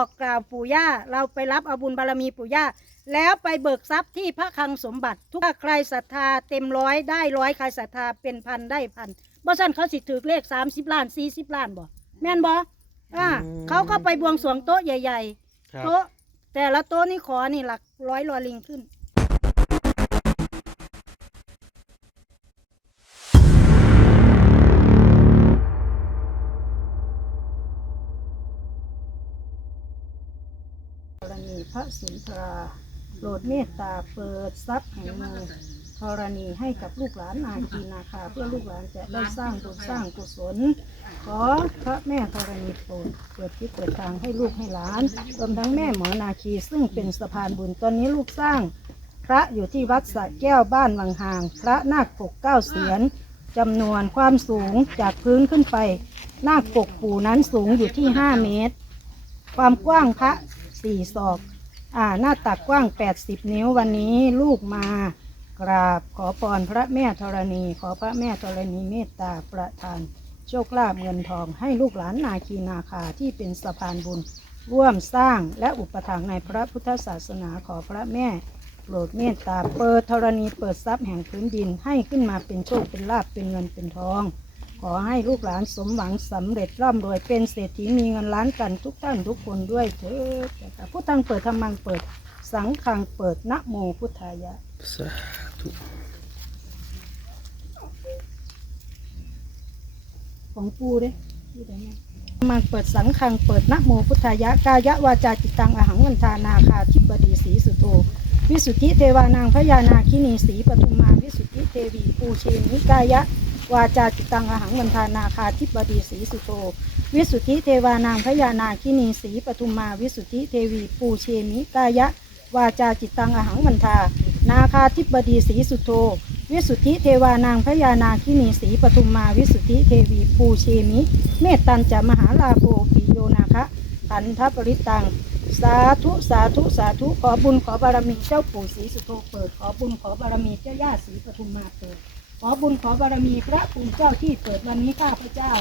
บอกกล่าวปู่ย่าเราไปรับเอาบุญบารมีปู่ย่าแล้วไปเบิกทรัพย์ที่พระคลังสมบัติ ทุกใครศรัทธาเต็มร้อยได้ร้อยใครศรัทธาเป็นพันได้พันบ่ซั่นเขาสิถือเลข30ล้าน40ล้านบ่แม่นบ่อ่าอืมเขาก็ไปบวงสรวงโต๊ะใหญ่ครัๆบโต๊ะแต่ละโต๊ะนี่ขอนี่หลักร้อยลอลิงขึ้น พระสุนทราโปรดเมตตาเปิดทรัพย์แห่งเมืองธรณีให้กับลูกหลานนาคีนาคาเพื่อลูกหลานจะได้สร้างบุญสร้างกุศล ขอพระแม่ธรณีโปรดเปิดที่เปิดทางให้ลูกให้หลานรวมทั้งแม่หมอนาคีซึ่งเป็นสะพานบุญตอนนี้ลูกสร้าง พระอยู่ที่วัดสระแก้วบ้านวังหาง พระนาคปกเก้าเสียนจำนวนความสูงจากพื้นขึ้นไป นาคปกปู่นั้นสูงอยู่ที่ 5 เมตร ความกว้างพระสี่ศอก อ่าหน้าตักกว้าง 80 นิ้ววันนี้ลูกมากราบขอพรพระแม่ธรณี ขอพระแม่ธรณีเมตตาประทาน โชคลาภเงินทองให้ลูกหลานนาคีนาคาที่เป็นสะพานบุญ ร่วมสร้างและอุปถัมภ์ในพระพุทธศาสนาขอพระแม่โปรดเมตตาเปิดธรณีเปิดทรัพย์แห่งพื้นดินให้ขึ้นมาเป็นโชคเป็นลาภเป็นเงินเป็นทอง ขอให้ลูกหลานสมหวังสำเร็จร่ำรวยเป็นเศรษฐีมีเงินล้านกันทุกท่านทุกคนด้วยเถิดนะคะพุทธังเปิดธรรมังเปิด สังฆังเปิดนะโมพุทธายะ สาธุของปูเด้พูดได้ไหมมันเปิดสังฆังเปิดนะโมพุทธายะกายะวาจาจิตตังอหังวันทานาคาธิบดีสีสุโธวิสุทธิเทวานางพญานาคินีสีปทุมมาวิสุทธิเทวีปูเชนิกายะ วาจาจิตตังอหังวันทานาคาธิบดีสีสุโธวิสุทธิเทวานางพญานาคินีสีปทุมมาวิสุทธิเทวีปูเชมิกายะ วาจาจิตตังอหังวันทา นาคาธิบดีสีสุโธวิสุทธิเทวานางพญานาคินีสีปทุมมาวิสุทธิเทวีปูเชมิ เมตตันจะมหาลาโภปิโยนาคะขันธปริตังสาธุสาธุสาธุขอบุญขอบารมีเจ้าปู่ศรีสุโธเปิด ขอบุญขอบารมีเจ้าย่าศรีปทุมมาเปิด ขอบุญขอบารมีพระปู่เจ้าที่เปิดวันนี้ข้าพเจ้า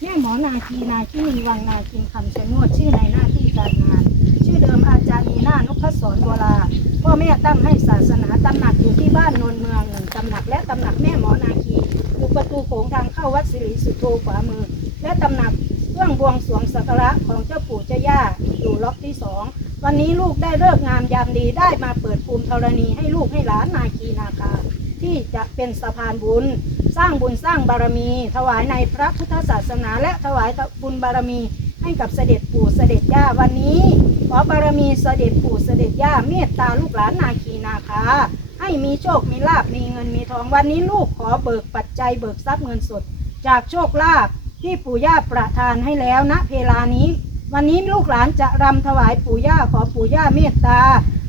แม่หมอนาคีนาคินีวังนาคินคำชะโนดชื่อในหน้าที่การงาน ชื่อเดิมอาจารย์นีนานุพศรโบราพ่อแม่ตั้งให้ศาสนาตำหนักอยู่ที่บ้านโนนเมืองหนึ่งตำหนักและตำหนักแม่หมอนาคีอยู่ประตูโขงทางเข้าวัดสิริสุโธขวามือ และตำหนักเครื่องบวงสรวงสักการะของเจ้าปู่เจ้าย่าอยู่ล็อกที่สองวันนี้ลูกได้เลิกงามยามดีได้มาเปิดภูมิธรณีให้ลูกให้หลานนาคีนาคา ที่จะเป็นสะพานบุญ สร้างบุญสร้างบารมี ถวายในพระพุทธศาสนา และถวายบุญบารมีให้กับเสด็จปู่เสด็จย่าวันนี้ขอบารมีเสด็จปู่เสด็จย่าเมตตาลูกหลานนาคีนาคาให้มีโชคมีลาบมีเงินมีทองวันนี้ลูกขอเบิกปัจจัยเบิกทรัพย์เงินสด จากโชคลาภที่ปู่ย่าประทานให้แล้วณเพลานี้ วันนี้ลูกหลานจะรำถวายปู่ย่าขอปู่ย่าเมตตา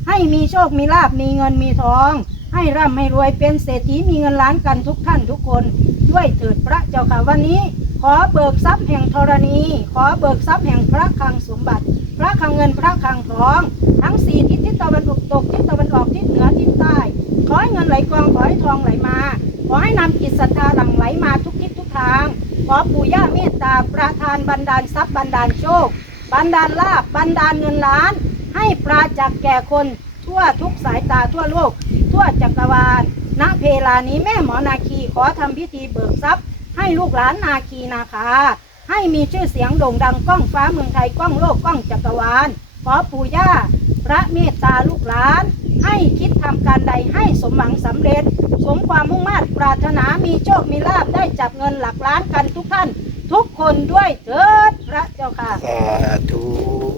ให้มีโชคมีลาบมีเงินมีทอง ให้ร่ำให้รวยเป็นเศรษฐีมีเงินล้านกันทุกท่านทุกคน ด้วยเถิดพระเจ้าค่ะวันนี้ ขอเบิกทรัพย์แห่งธรณี ขอเบิกทรัพย์แห่งพระคลังสมบัติ พระคลังเงินพระคลังทอง ทั้งสี่ทิศทิศตะวันออกตกทิศตะวันออกทิศเหนือทิศใต้ขอให้เงินไหลกองขอให้ทองไหลมา ขอให้นำจิตศรัทธาหลั่งไหลมาทุกทิศทุกทาง ขอปู่ย่าเมตตาประทานบันดาลทรัพย์บันดาลโชค บันดาลลาบบันดาลเงินล้าน ให้ปราจักแก่คน ทั่วทุกสายตาทั่วโลก ทั่วจักรวาลณเพลานี้แม่หมอนาคีขอทำพิธีเบิกทรัพย์ ให้ลูกหลานนาคีนาคา ให้มีชื่อเสียงโด่งดังก้องฟ้าเมืองไทยก้องโลกก้องจักรวาลขอปู่ย่าพระเมตตาลูกหลาน ให้คิดทำการใดให้สมหวังสำเร็จ สมความมุ่งมั่นปรารถนามีโชคมีลาบได้จับเงินหลักล้านกันทุกท่าน ทุกคนด้วยเถิดพระเจ้าค่ะ สาธุ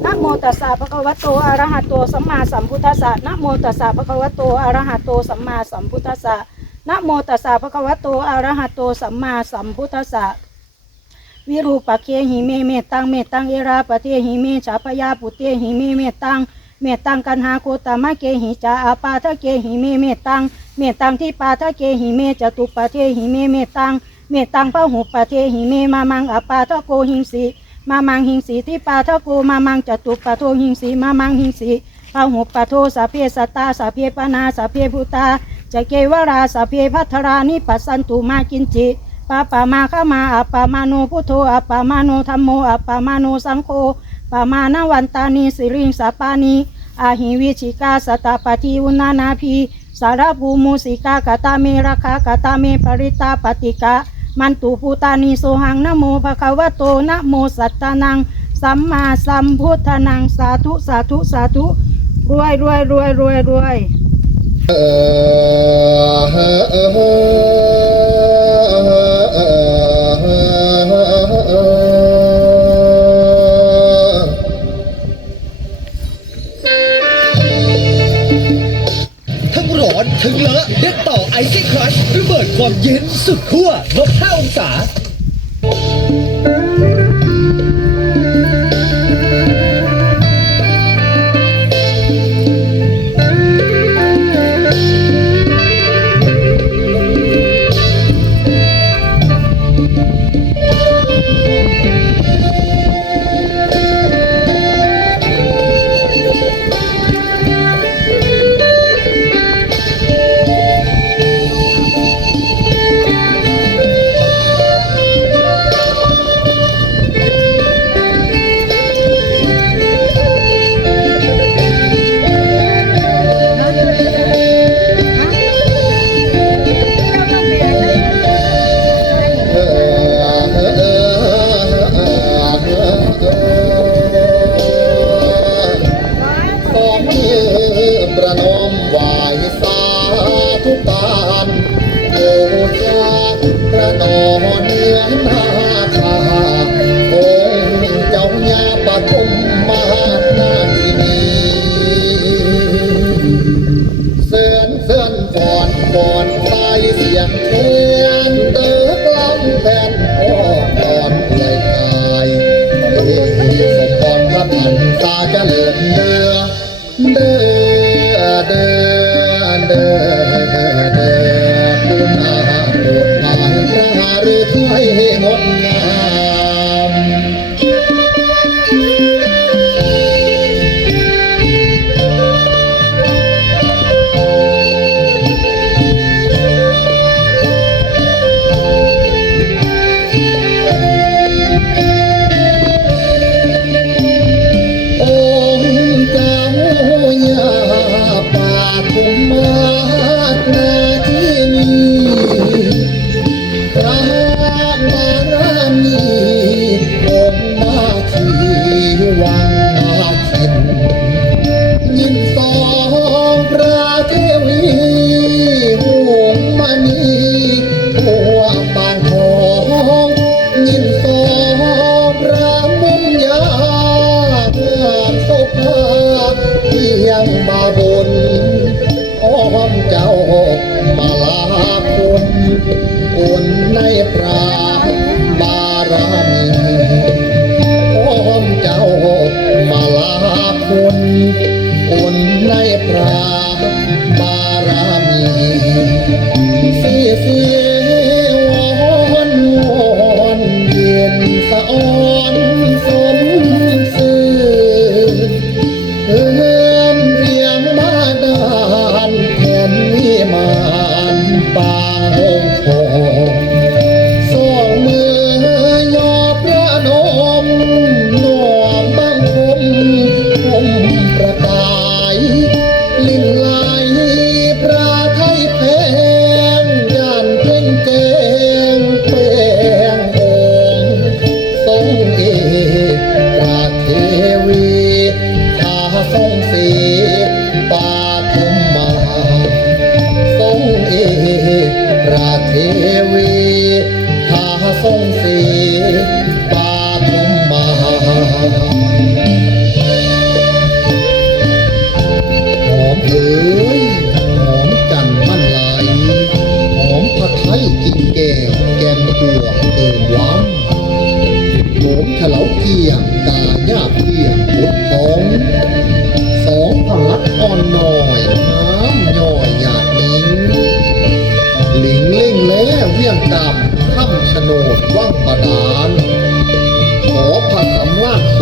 นะโมตัสสะภะคะวะโตอะระหะโตสัมมาสัมพุทธัสสะนะโมตัสสะภะคะวะโตอะระหะโตสัมมาสัมพุทธัสสะนะโมตัสสะภะคะวะโตอะระหะโตสัมมาสัมพุทธัสสะวิรูปะเคหิเมเมตังเมตังเอราปะเทหิเมฉาพยาปุเตหิเมเมตังเมตังกันหาโคตมะเกหิจาอาปาทะเกหิเมเมตังเมตังที่ปาทะเกหิเมจตุปะเทหิเมเมตัง เมตังพระหุปะเทหิเมมามังอปาทโกหิงสีมามังหิงสีที่ปาทโกมามังจตุปะโทหิงสีมามังหิงสีพระหุปะโทสะเพสตาสะเพปนาสะเพพุตาจะเกวราสะเพพัทรานิปัสสันตุมากินจิปะปะมาข้ามาอปะมาโนพุทโธอปะมาโนธรรมโมอปะมาโนสังโฆปะมาณวันตานีสิริงสัปานีอาหิวิชิกาสตาปฏิอุนานาภีสารภูมูสิกากตาเมราคากตาเมปริตาปฏิกา มันตูภูตานีโสหังนโมภะคะวะโตนะโมสัตตานัง สัมมาสัมพุทธนังสาธุสาธุสาธุรวยรวยรวยรวยรวย ไอซี่ครัชระเบิดความเย็นสุดขั้วลบ5องศา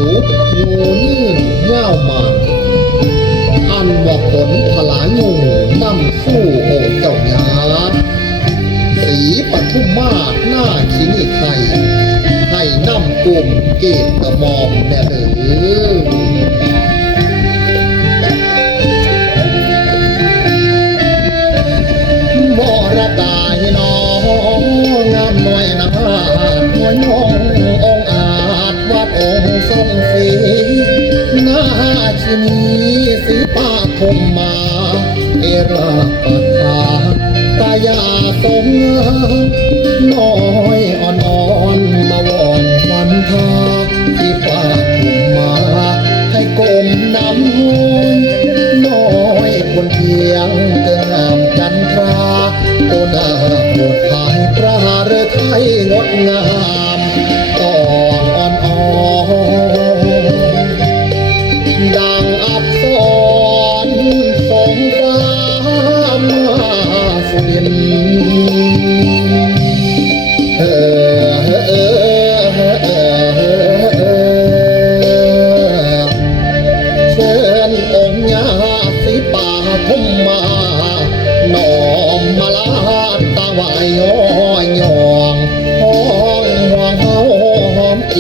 สูงูนื่นเง่ามาอันว่าผลพลางูนั่มสู้โองเจ้าหยาสีปทุมมาศหน้าขินิไทยให้น้ำกลุ่มเกตกระมอมแน่เด้อ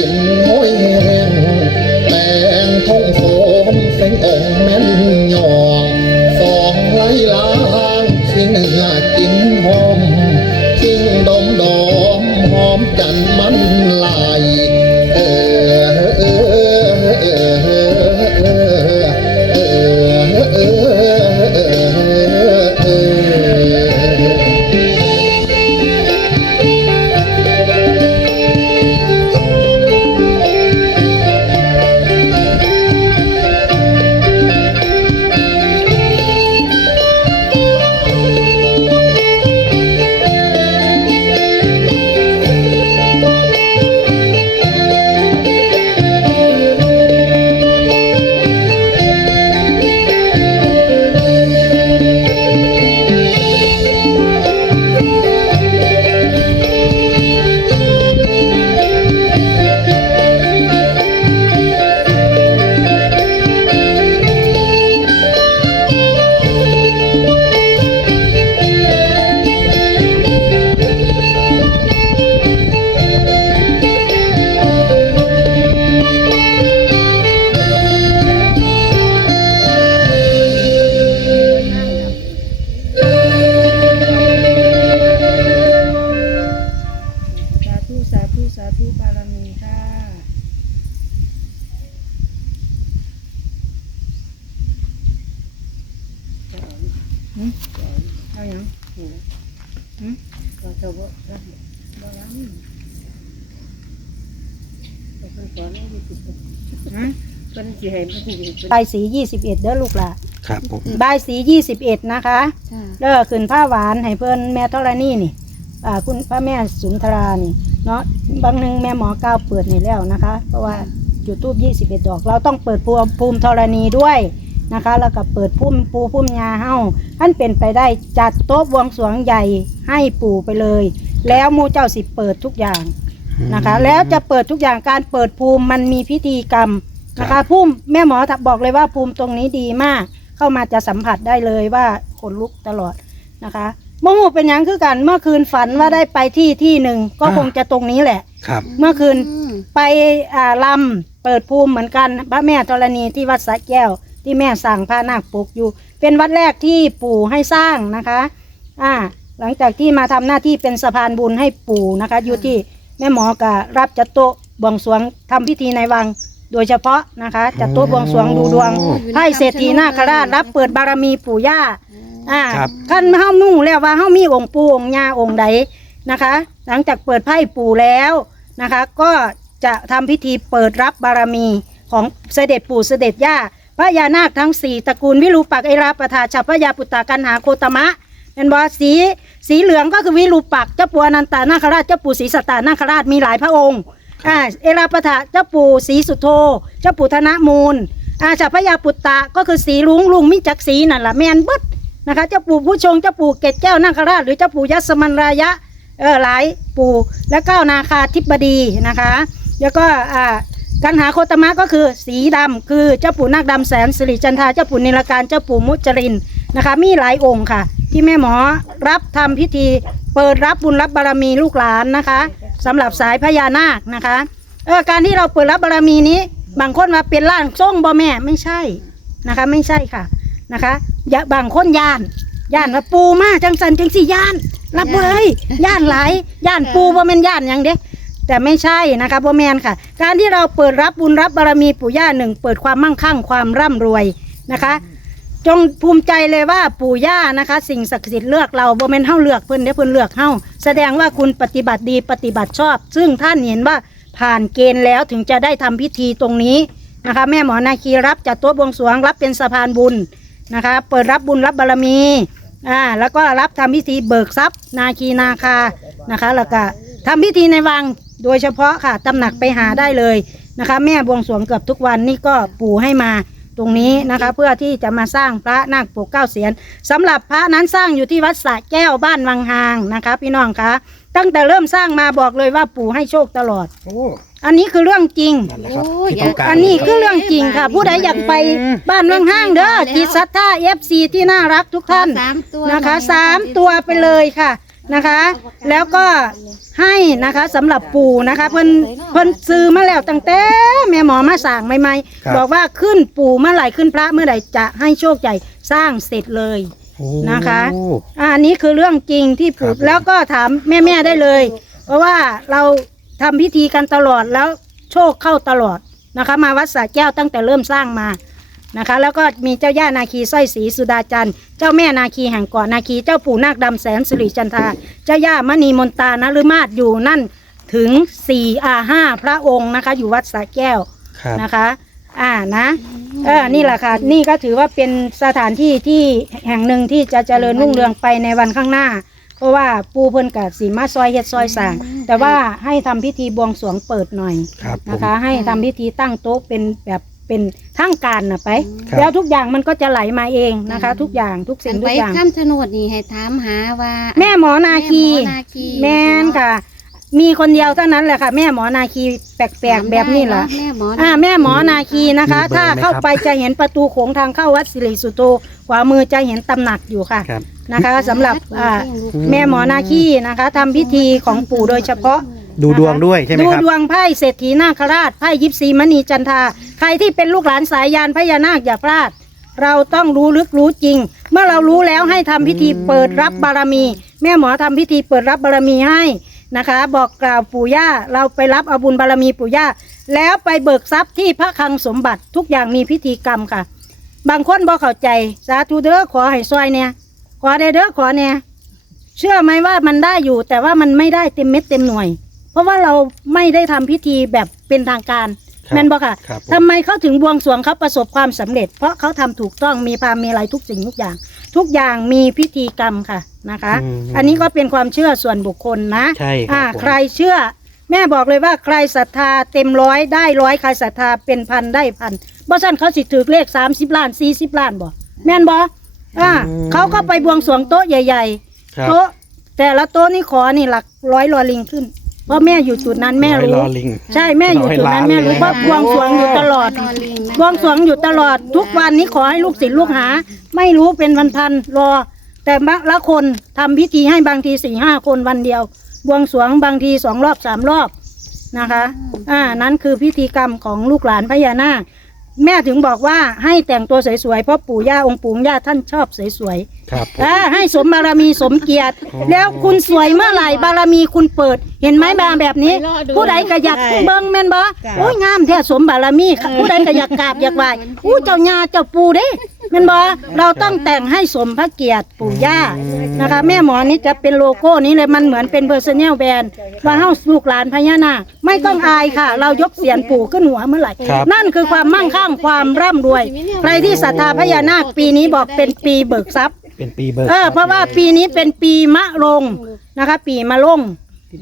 ห สาธุบารมีค่ะเอาอย่างหืมก็จะบ่รับบ่รับแต่คนสอนไม่มีสิทธิ์ฮะคนสิให้บ่สิบายสียี่สิบเอ็ดเด้อลูกหล่ะครับผมบายสียี่สิบเอ็ดนะคะเด้อขึ้นผ้าหวานให้เพื่อนแม่ธรณีนี่ อ่า คุณพระแม่สุนทรานี่ เนาะบางหนึ่งแม่หมอก้าวเปิดให้แล้วนะคะ เพราะว่าจุดทูบยี่สิบเอ็ดดอก เราต้องเปิดภูมิภูมิธรณีด้วยนะคะ แล้วก็เปิดพุ่มปูพุ่มยาเฮ้าท่านเป็นไปได้จัดโต๊ะบวงสรวงใหญ่ให้ปู่ไปเลย แล้วหมูเจ้าสิเปิดทุกอย่างนะคะ แล้วจะเปิดทุกอย่างการเปิดภูมิมันมีพิธีกรรมนะคะภูมิแม่หมอบอกเลยว่าภูมิตรงนี้ดีมาก เข้ามาจะสัมผัสได้เลยว่าขนลุกตลอดนะคะ โมโหเป็นหยังคือกัน เมื่อคืนฝันว่าได้ไปที่ที่หนึ่งก็อ่า คงจะตรงนี้แหละ ครับ เมื่อคืนอืมไปอ่าลำเปิดภูมิเหมือนกันพระแม่ธรณีที่วัดสระแก้ว ที่แม่สั่งพระนาคปกอยู่ เป็นวัดแรกที่ปู่ให้สร้างนะคะ อ่า หลังจากที่มาทำหน้าที่เป็นสะพานบุญให้ปู่นะคะ อยู่ที่แม่หมอกะรับจัดโต๊ะบวงสรวงทำพิธีในวัง โดยเฉพาะนะคะจัดโต๊ะบวงสรวงดูดวงให้เศรษฐีนาคราชรับเปิดบารมีปู่ย่า อ่าครับขั้นเฮานุ่งแล้วว่าเฮามีองค์ปู่องค์ย่าองค์ใดนะคะ หลังจากเปิดไพ่ปู่แล้วนะคะ ก็จะทำพิธีเปิดรับบารมีของเสด็จปู่เสด็จย่าพระยานาคทั้งสี่ตระกูลวิรูปักษ์ไอราประทาชัพพยาปุตตากันหาโคตมะเป็นว่าสีสีเหลืองก็คือวิรูปักษ์เจ้าปู่อนันตานาคราชเจ้าปู่ศรีสตานาคราชมีหลายพระองค์อ่าเอราประทาเจ้าปู่ศรีสุโธเจ้าปู่ธนมูลอาชัพพยาปุตตะก็คือสีลุงลุงมิจักสีนั่นแหละแมนเบิด นะคะเจ้าปู่ผู้ชงเจ้าปู่เกศแก้วนาคราชหรือเจ้าปู่ยัสมันรายะเออหลายปู่และเก้านาคาธิบดีนะคะ แล้วก็อ่ากันหาโคตมะก็คือสีดำคือเจ้าปู่นาคดำแสนสิริจันทาเจ้าปู่นิลการเจ้าปู่มุจรินนะคะ มีหลายองค์ค่ะ ที่แม่หมอรับทำพิธีเปิดรับบุญรับบารมีลูกหลานนะคะสำหรับสายพญานาคนะคะเออการที่เราเปิดรับบารมีนี้ บางคนมาเป็นร่างทรงบ่แม่ไม่ใช่นะคะ ไม่ใช่ค่ะนะคะ อย่าบางคนย่านย่านว่าปูมาจังสันจังสี่ย่าน รับบ่เลยย่านหลายย่านปูบ่แม่นย่านหยังเด้แต่ไม่ใช่นะคะบ่แม่นค่ะ การที่เราเปิดรับบุญรับบารมีปู่ย่าหนึ่งเปิดความมั่งคั่งความร่ำรวยนะคะ จงภูมิใจเลยว่าปู่ย่านะคะ สิ่งศักดิ์สิทธิ์เลือกเราบ่แม่นเฮาเลือกเพิ่นเด้อเพิ่นเลือกเฮาแสดงว่าคุณปฏิบัติดีปฏิบัติชอบ ซึ่งท่านเห็นว่าผ่านเกณฑ์แล้วถึงจะได้ทำพิธีตรงนี้นะคะ แม่หมอนาคีรับจัดโต๊ะบวงสรวงรับเป็นสะพานบุญ นะคะ เปิดรับบุญรับบารมีอ่าแล้วก็รับทำพิธีเบิกทรัพย์ นาคีนาคานะคะ แล้วก็ทำพิธีในวังโดยเฉพาะค่ะตำหนักไปหาได้เลยนะคะ แม่บวงสรวงเกือบทุกวันนี่ก็ปู่ให้มาตรงนี้นะคะเพื่อที่จะมาสร้างพระนาคปกเก้าเสียนสำหรับพระนั้นสร้างอยู่ที่วัดสระแก้วบ้านวังหางนะคะ พี่น้องคะตั้งแต่เริ่มสร้างมาบอกเลยว่าปู่ให้โชคตลอดโอ้อันนี้คือเรื่องจริง นั่นแหละครับโอ้ยที่ต้องการอันนี้คือเรื่องจริงค่ะ ผู้ใดอยากไปบ้านวังห้างเด้อจิตศรัทธาเอฟซีที่น่ารักทุกท่าน สามตัวนะคะสามตัวไปเลยค่ะนะคะ แล้วก็ให้นะคะสำหรับปู่นะคะเพิ่นเพิ่นซื้อมาแล้วตั้งแต่แม่หมอมาสั่งใหม่ครับ ๆบอกว่าขึ้นปู่เมื่อไหร่ขึ้นพระเมื่อไหร่จะให้โชคใหญ่สร้างเสร็จเลย โอ้ นะคะอ่าอันนี้คือเรื่องจริงที่ปู่ครับแล้วก็ถามแม่ ๆ ได้เลย เพราะว่าเรา ทำพิธีกันตลอดแล้วโชคเข้าตลอดนะคะ มาวัดสระแก้วตั้งแต่เริ่มสร้างมานะคะ แล้วก็มีเจ้าย่านาคีสร้อยศรีสุดาจันทร์เจ้าแม่นาคีแห่งเกาะนาคีเจ้าปู่นาคดำแสนสิริจันทราเจ้าย่ามณีมนตานฤมาศอยู่นั่นถึงสี่อาห้าพระองค์นะคะ อยู่วัดสระแก้วครับนะคะ อ่านะเออนี่แหละค่ะ นี่ก็ถือว่าเป็นสถานที่ที่แห่งหนึ่งที่จะเจริญรุ่งเรืองไปในวันข้างหน้า เพราะว่าปูเพิ่นกับสีมาซอยเฮ็ดซอยสร้าง แต่ว่าให้ทำพิธีบวงสรวงเปิดหน่อยครับผม นะคะ ให้ทำพิธีตั้งโต๊ะเป็นแบบเป็นทางการนะไป ครับ แล้วทุกอย่างมันก็จะไหลมาเองนะคะ ทุกอย่างทุกสิ่งทุไปกอย่าง ข้ามถนนนี่ให้ถามหาว่าแม่หมอนาคี แม่หมอนาคีแม่นค่ะ มีคนเดียวเท่านั้นแหละค่ะ แม่หมอนาคีแปลกๆแบบนี้แหละแม่หมออ่าแม่หมอนาคีนะคะ มีเบอร์ถ้าไหมครับเข้าไปจะเห็นประตูโขงทางเข้าวัดสิริสุโตขวามือจะเห็นตำหนักอยู่ค่ะ ครับ นะคะสำหรับอ่าแม่หมอนาคีนะคะทำพิธีของปู่โดยเฉพาะดูดวงด้วยใช่ไหมดูครับ ดวงไพ่เศรษฐีนาคราชไพ่ยิปซีมณีจันทราใครที่เป็นลูกหลานสายยานพญานาคอย่าพลาด เราต้องรู้ลึกรู้จริง เมื่อเรารู้แล้วให้ทำพิธีเปิดรับบารมี แม่หมอทำพิธีเปิดรับบารมีให้นะคะ บอกกล่าวปู่ย่าเราไปรับเอาบุญบารมีปู่ย่าแล้วไปเบิกทรัพย์ที่พระคลังสมบัติทุกอย่างมีพิธีกรรมค่ะ บางคนบอกเข้าใจสาธุเด้อขอให้ซอยเนี่ย ขอได้เด้อขอเนี่ยเชื่อไหมว่ามันได้อยู่ แต่ว่ามันไม่ได้เต็มเม็ดเต็มหน่วย เพราะว่าเราไม่ได้ทำพิธีแบบเป็นทางการ ครับแม่นบอกค่ะครับผมทำไมเขาถึงบวงสรวงเขาประสบความสำเร็จ เพราะเขาทำถูกต้องมีพามมีอะไรทุกสิ่งทุกอย่าง ทุกอย่างมีพิธีกรรมค่ะนะคะ อืมอันนี้ก็เป็นความเชื่อส่วนบุคคลนะใช่ครับอ่าผม ใครเชื่อ แม่บอกเลยว่าใครศรัทธาเต็มร้อยได้ร้อยใครศรัทธาเป็นพันได้พันบ่สั่นเขาสิถือเลขสามสิบล้านสี่สิบล้านบ่แม่นบ่ อ่าเขาก็ไปบวงสรวงโต๊ะใหญ่ๆครับโต๊ะแต่ละโต๊ะนี่ขอนี่หลักร้อยลอลิงขึ้นเพราะแม่อยู่จุดนั้นแม่ร้อยรู้ลอลิงใช่แม่อยู่จุดนั้นแม่รู้ร้อยล้านว่าบวงสรวงอยู่ตลอดรอลิงนะบวงสรวงอยู่ตลอดทุกวันนี้ขอให้ลูกศิษย์ลูกหา ไม่รู้เป็นพันๆรอ แต่บางละคนทำพิธีให้บางทีสี่ห้าคนวันเดียว บวงสรวงบางทีสองรอบสามรอบนะคะ อ่านั้นคือพิธีกรรมของลูกหลานพญานาค แม่ถึงบอกว่าให้แต่งตัวสวยๆเพราะปู่ย่าองค์ปู่ย่าท่านชอบสวยๆ ครับผม อ่าให้สมบารมีสมเกียรติแล้วคุณสวยเมื่อไหร่บารมีคุณเปิด เห็นไหมบาแบบนี้ผู้ใดก็อยากเบิ้งแม่นบ่โอ้ยงามแท้สมบารมีค่ะผู้ใดก็อยากกราบอยากไหว้อู้เจ้าญาเจ้าปู่เด้แม่นบ่เราต้องแต่งให้สมพระเกียรติปู่ย่านะคะ แม่หมอนี่จะเป็นโลโก้นี้เลยมันเหมือนเป็นเพอร์ซันแนลแบรนด์ว่าเฮาลูกหลานพญานาคไม่ต้องอายค่ะ เรายกเสียนปู่ขึ้นหัวเมื่อไหร่ครับ นั่นคือความมั่งคั่งความร่ำรวย ใครที่ศรัทธาพญานาคปีนี้บอกเป็นปีเบิกทรัพย์เป็นปีเบิร์เออเพราะว่าปีนี้เป็นปีมะลงนะคะ ปีมะลง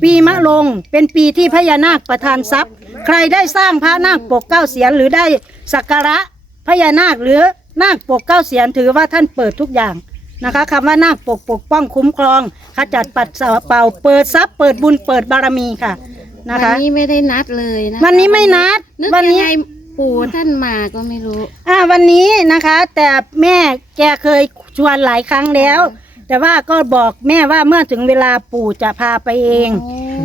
ปีมะลงเป็นปีที่พญานาคประทานทรัพย์ ใครได้สร้างพระนาคปกเก้าเสียนหรือได้สักการะพญานาคหรือนาคปกเก้าเสียนถือว่าท่านเปิดทุกอย่างนะคะคำว่านาคปกปกป้องคุ้มครองขจัดปัดเป่าเปิดทรัพย์เปิดบุญเปิดบารมีค่ะนะวันคะนี้ไม่ได้นัดเลยนะวันนี้ไม่นัดนึกวันยังนี้ไง ปู่ท่านมาก็ไม่รู้ อ่าวันนี้นะคะ แต่แม่แกเคยชวนหลายครั้งแล้ว แต่ว่าก็บอกแม่ว่าเมื่อถึงเวลาปู่จะพาไปเอง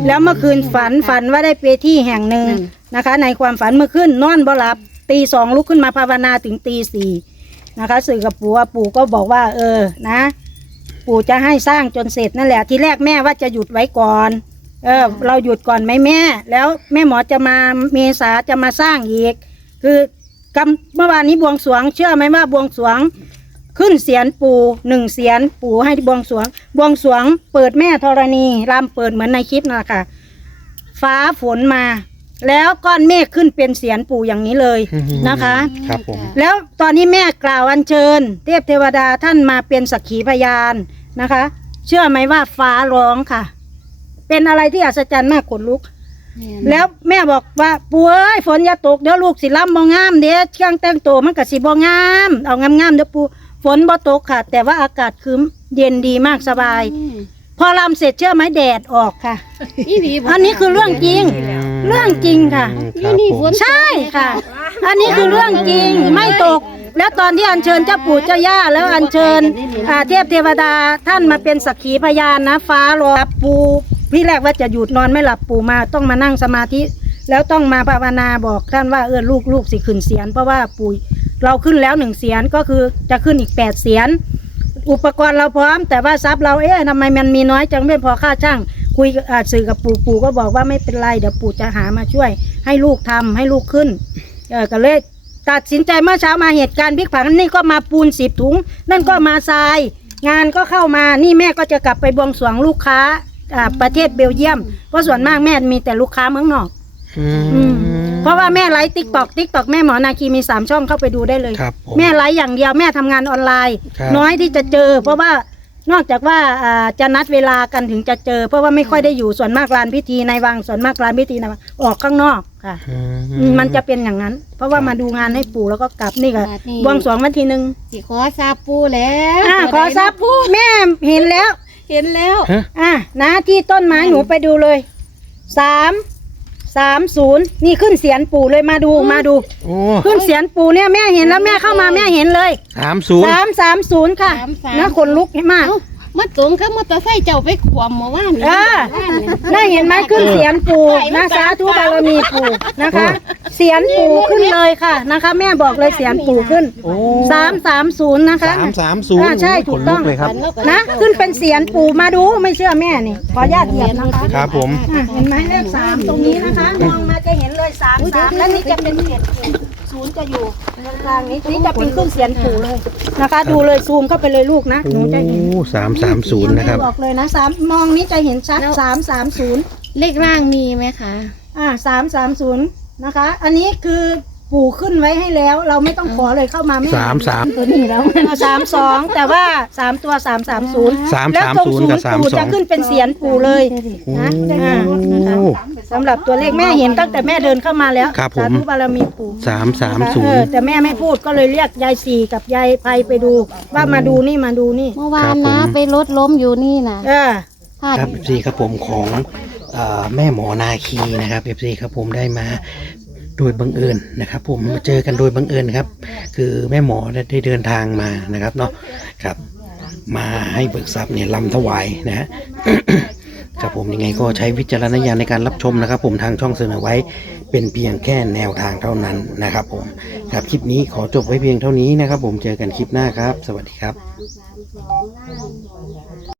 แล้วเมื่อคืนฝันฝันว่าได้ไปที่แห่งหนึ่งนั่นนะคะ ในความฝันเมื่อขึ้นนอนบ่หลับตีสองลุกขึ้นมาภาวนาถึงตีสี่นะคะ สื่อกับปู่ว่าปู่ก็บอกว่า เออนะ ปู่จะให้สร้างจนเสร็จนั่นแหละทีแรกแม่ว่าจะหยุดไว้ก่อนเออเราหยุดก่อนไหมแม่ แล้วแม่หมอจะมาเมษาจะมาสร้างอีก คือกำเมื่อวานนี้บวงสรวง เชื่อไหมว่าบวงสรวง ขึ้นเสียนปู่หนึ่งเสียนปู่ให้บวงสรวง บวงสรวง เปิดแม่ธรณีรำเปิดเหมือนในคลิปนั่นแหละค่ะ ฟ้าฝนมา แล้วก้อนเมฆขึ้นเป็นเสียนปู่อย่างนี้เลยนะคะ ครับผม แล้วตอนนี้แม่กล่าวอัญเชิญ เทพเทวดาท่านมาเป็นสักขีพยานนะคะ เชื่อไหมว่าฟ้าร้องค่ะ เป็นอะไรที่อัศจรรย์มากขนลุก แล้วแม่บอกว่าปู่เอ้ยฝนอย่าตกเดี๋ยวลูกสิล่ำบ่งามเดี๋ยวเครื่องแต่งตัวมันก็สิบ่งาม เอางามๆเดี๋ยวปู่ฝนบ่ตกค่ะ แต่ว่าอากาศคืมเย็นดีมากสบาย พอลำเสร็จเชื่อไหมแดดออกค่ะ อีหลีบกอันนี้คือเรื่องจริง เรื่องจริงค่ะครับผมใช่ค่ะ อันนี้คือเรื่องจริงไม่ตก แล้วตอนที่อัญเชิญเจ้าปู่เจ้าย่าแล้วอัญเชิญอ่าเทพเทวดาท่านมาเป็นสักขีพยานนะ ฟ้ารอปู่ พี่แรกว่าจะหยุดนอนไม่หลับปู่มาต้องมานั่งสมาธิ แล้วต้องมาภาวนาบอกท่านว่าเออลูกลูกสิขึ้นเสียน เพราะว่าปู่เราขึ้นแล้วหนึ่งเสียนก็คือจะขึ้นอีกแปดเสียน อุปกรณ์เราพร้อม แต่ว่าทรัพย์เราเอ๊ะทำไมมันมีน้อยจังไม่พอค่าช่าง คุยอ่าสื่อกับปู่ปู่ก็บอกว่าไม่เป็นไรเดี๋ยวปู่จะหามาช่วย ให้ลูกทำให้ลูกขึ้นเออก็เลยตัดสินใจเมื่อเช้ามาเหตุการณ์พลิกผันนี่ก็มาปูนสิบถุง นั่นก็มาทราย งานก็เข้ามานี่แม่ก็จะกลับไปบวงสรวงลูกค้า อ่าประเทศเบลเยียม เพราะส่วนมากแม่มีแต่ลูกค้าเมืองนอก อือืมมเพราะว่าแม่ไลฟ์ติ๊กตอกติ๊กตอกแม่หมอนาคีมีสามช่องเข้าไปดูได้เลย ครับผมแม่ไลฟ์อย่างเดียวแม่ทำงานออนไลน์ ครับ น้อยที่จะเจอ เพราะว่านอกจากว่าอ่าจะนัดเวลากันถึงจะเจอ เพราะว่าไม่ค่อยได้อยู่ส่วนมากลานพิธีในวังส่วนมากลานพิธีในวังออกข้างนอกค่ะ อือืมมันจะเป็นอย่างนั้น เพราะว่ามาดูงานให้ปู่แล้วก็กลับนี่ก็บวงสรวงวันทีหนึ่งสิขอทราบปูแล้วอ่าขอทราบผู้แม่เห็นแล้ว เห็นแล้ว ฮะ อะนะที่ต้นไม้หนูไปดูเลยสามสามศูนย์นี่ขึ้นเสียนปู่เลยมาดูมาดู โอ้ขึ้นเสียนปู่เนี่ยแม่เห็นแล้วแม่เข้ามาแม่เห็นเลยสามศูนย์สามสามศูนย์ค่ะสามสาม นะขนลุกมากเอ้า มาตรงกับมอเตอร์ไซค์เจ้าไปขวมเมื่อวานนี้เออได้เห็นไหมขึ้นเสียนปู่นะสาธุบารมีปู่นะคะ เสียนปู่ขึ้นเลยค่ะนะคะ แม่บอกเลยเสียนปู่ขึ้นโอ้สามสามศูนย์นะคะ สามสามศูนย์อ่าใช่ถูกต้อง ขนลุเลยครับ นะ ขึ้นเป็นเสียนปู่มาดูไม่เชื่อแม่นี่ขออนุญาตเหยียบนะคะครับผม อะเห็นไหมเลขสามตรงนี้นะคะ มองมาจะเห็นเลยสามสามแล้วนี่จะเป็นเสียนปู่ศู นย์จะอยู่ตรงกลางนี้นี่จะเป็นขึ้นเสียนปู่เลยนะคะ ดูเลยซูมเข้าไปเลยลูกนะหโอ้นูจะเห็นสามสามศูนย์นะครับบอกเลยนะสามมองนี้จะเห็นชัดสามสามศูนย์เลขร่างมีไหมคะ อ่าสามสามศูนย์นะคะ อันนี้คือ ปู่ขึ้นไว้ให้แล้ว เราไม่ต้องขอเลยเข้ามาไม่สามสาม ตัวนี้แล้ว สามสองแต่ว่าสามตัวสามสามศูนย์สามแล้วสามตรงศูนศูย์นกับย์สามปู่สอจะงขึ้นเป็นเสียนปู่เลยนะอ่านะคะโอ้สำหรับตัวเลขแม่เห็นตั้งแต่แม่เดินเข้ามาแล้วครับผม สาธุบารมีปู่ สามสามนะคะศูเอนอย์แต่แม่ไม่พูดก็เลยเรียกยายสี่กับยายไพไปดู ว่ามาดูนี่มาดูนี่ เมื่อวานนะไปรถล้มอยู่นี่นะเออ พลาด ครับเอฟซีครับผมของเอ่อแม่หมอนาคีนะครับเอฟซีครับผมได้มาโดยบังเอิญนะครับ ผมมาเจอกันโดยบังเอิญครับ คือแม่หมอได้เดินทางมานะครับเนาะครับ มาให้เบิกทรัพย์เนี่ยลำถวายนะฮะครับผมยังไงก็ใช้วิจารณญาณในการรับชมนะครับ ผมทางช่องเสนอไว้เป็นเพียงแค่แนวทางเท่านั้นนะครับ ผมครับคลิปนี้ขอจบไว้เพียงเท่านี้นะครับ ผมเจอกันคลิปหน้าครับ สวัสดีครับ